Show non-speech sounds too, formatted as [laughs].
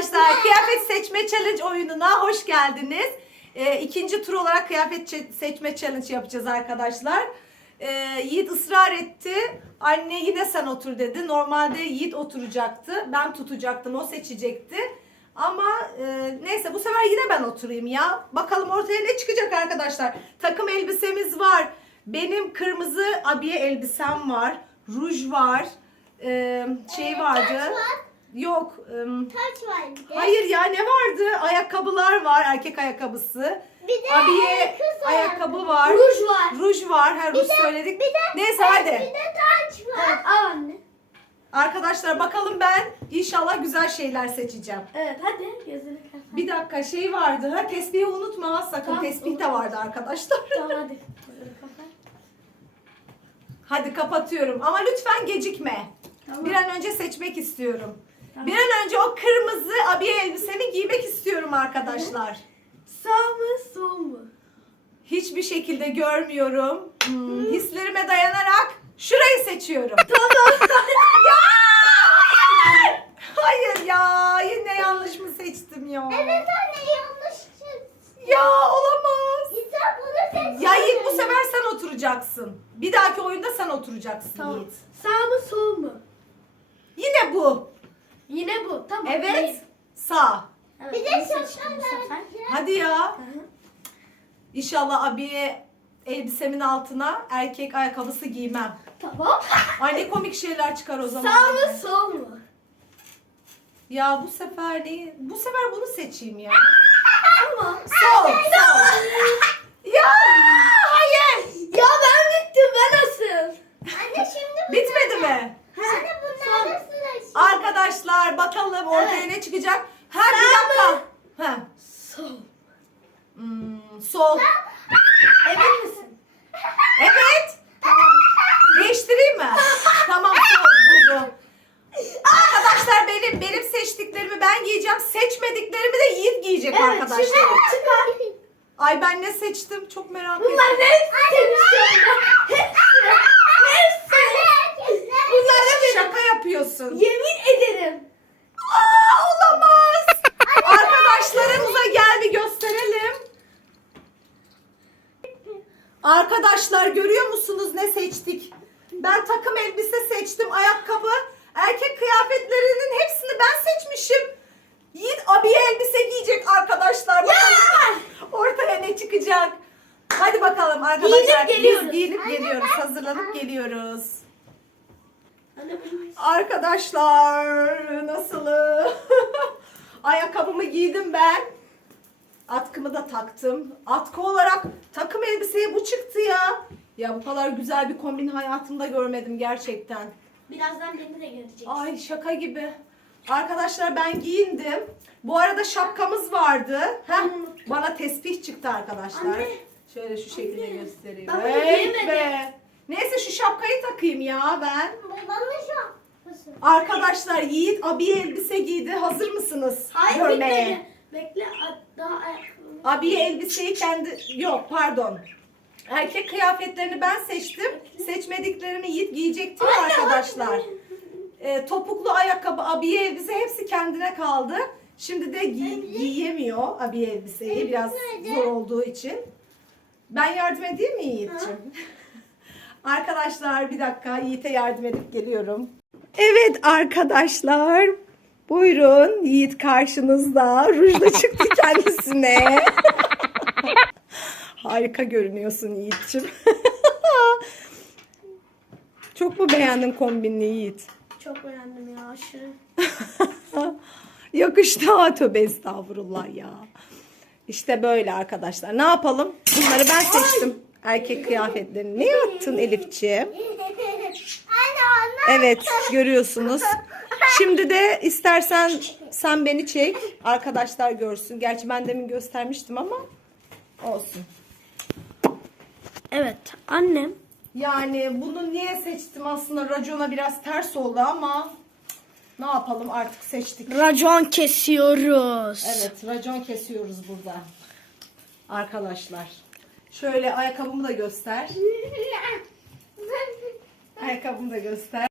arkadaşlar. Kıyafet seçme challenge oyununa hoş geldiniz. Ee, ikinci tur olarak kıyafet seçme challenge yapacağız arkadaşlar. Ee, Yiğit ısrar etti. Anne yine sen otur dedi. Normalde Yiğit oturacaktı. Ben tutacaktım. O seçecekti. Ama e, neyse bu sefer yine ben oturayım ya. Bakalım ortaya ne çıkacak arkadaşlar. Takım elbisemiz var. Benim kırmızı abiye elbisem var. Ruj var. Ee, şey vardı. var. Yok. ım, Taç var bir de. Hayır ya ne vardı? Ayakkabılar var. Erkek ayakkabısı. Bir de Abiye kız ayakkabı var. Ruj var. Ruj var. Her ruj söyledik. bir de- Neyse Bir hadi. de taç var. Evet al anne. Arkadaşlar bakalım ben inşallah güzel şeyler seçeceğim. Evet hadi gözünü kapat. Bir dakika şey vardı. Ha tesbihi unutma sakın. Tamam, Tesbih de vardı arkadaşlar. Tamam hadi. [laughs] Gözünü kapat. Hadi kapatıyorum. Ama lütfen gecikme. Tamam. Bir an önce seçmek istiyorum. Bir an önce o kırmızı abiye elbisemi giymek istiyorum arkadaşlar. Sağ mı sol mu? Hiçbir şekilde görmüyorum. Hmm, hislerime dayanarak şurayı seçiyorum. Tamam. [laughs] ya! Hayır! Hayır ya! Yine yanlış mı seçtim ya? Evet anne yanlış. Ya olamaz. İnsan bunu seçti. Ya Yiğit bu sefer sen oturacaksın. Bir dahaki oyunda sen oturacaksın Tamam. Yiğit. Sağ mı sol mu? Yine bu. Yine bu. Tamam. Evet. Sağ. Evet, bir de sefer. Hadi ya. İnşallah abiye elbisemin altına erkek ayakkabısı giymem. Tamam. [laughs] Ay ne komik şeyler çıkar o zaman. Sağ mı sol mu? Ya bu sefer ne? Bu sefer bunu seçeyim ya. Tamam. Sol. Sol. [laughs] ya hayır. Ya ben bittim ben asıl. Anne şimdi Bitmedi mi? Anne bunlar nasıl Arkadaşlar bakalım ortaya ne çıkacak? Ha bir dakika. Ha. Sol. Hmm, sol. Emin misin? Evet. Değiştireyim mi? tamam sol bu bu. Arkadaşlar benim benim seçtiklerimi ben giyeceğim. Seçmediklerimi de Yiğit giyecek Evet arkadaşlar. şimdi çıkar. Ay ben ne seçtim çok merak ettim. Bunlar hepsi şu anda. Hepsi. Hepsi. Bunlar. Şaka yapıyorsun. Yemin Arkadaşlar görüyor musunuz ne seçtik? Ben takım elbise seçtim, ayakkabı. Erkek kıyafetlerinin hepsini ben seçmişim. Yiğit abiye elbise giyecek arkadaşlar. Bakalım ortaya ne çıkacak? Hadi bakalım arkadaşlar. Giyinip geliyoruz. Biz giyinip geliyoruz. Hazırlanıp geliyoruz. Arkadaşlar nasıl? [laughs] Ayakkabımı giydim ben. Atkımı da taktım. Atkı olarak takım elbiseye bu çıktı ya. Ya bu kadar güzel bir kombin hayatımda görmedim gerçekten. Birazdan beni de göreceksin. Ay şaka gibi. Arkadaşlar ben giyindim. Bu arada şapkamız vardı. Heh, bana tesbih çıktı arkadaşlar. Anne. Şöyle şu şekilde göstereyim. Ben bunu Evet giyemedim. be. Neyse şu şapkayı takayım ya ben. Babamın şapkası. Arkadaşlar Yiğit abiye elbise giydi. Hazır mısınız? Hayır görmeye? bekle. Bekle daha. Abiye elbiseyi kendi... Yok pardon. Erkek kıyafetlerini ben seçtim. Seçmediklerimi Yiğit giyecekti ya arkadaşlar. Ee, topuklu ayakkabı, abiye elbise hepsi kendine kaldı. Şimdi de giy- giyemiyor abiye elbiseyi biraz zor olduğu için. Ben yardım edeyim mi Yiğit'ciğim? [laughs] Arkadaşlar bir dakika Yiğit'e yardım edip geliyorum. Evet arkadaşlar. Buyurun Yiğit karşınızda. Rujla çıktı [laughs] kendisine. Harika görünüyorsun Yiğit'ciğim. [laughs] Çok mu beğendin kombinini Yiğit? Çok beğendim ya aşırı. [laughs] Yakıştı ha tövbe estağfurullah ya. İşte böyle arkadaşlar. Ne yapalım? Bunları ben seçtim. Erkek kıyafetlerini. Ne yaptın Elifciğim? Anne onlar. Evet görüyorsunuz. Şimdi de istersen sen beni çek. Arkadaşlar görsün. Gerçi ben demin göstermiştim ama olsun. Evet annem. Yani bunu niye seçtim aslında racona biraz ters oldu ama ne yapalım artık seçtik. Racon kesiyoruz. Evet, racon kesiyoruz burada. Arkadaşlar. Şöyle ayakkabımı da göster. [laughs] Ayakkabımı da göster.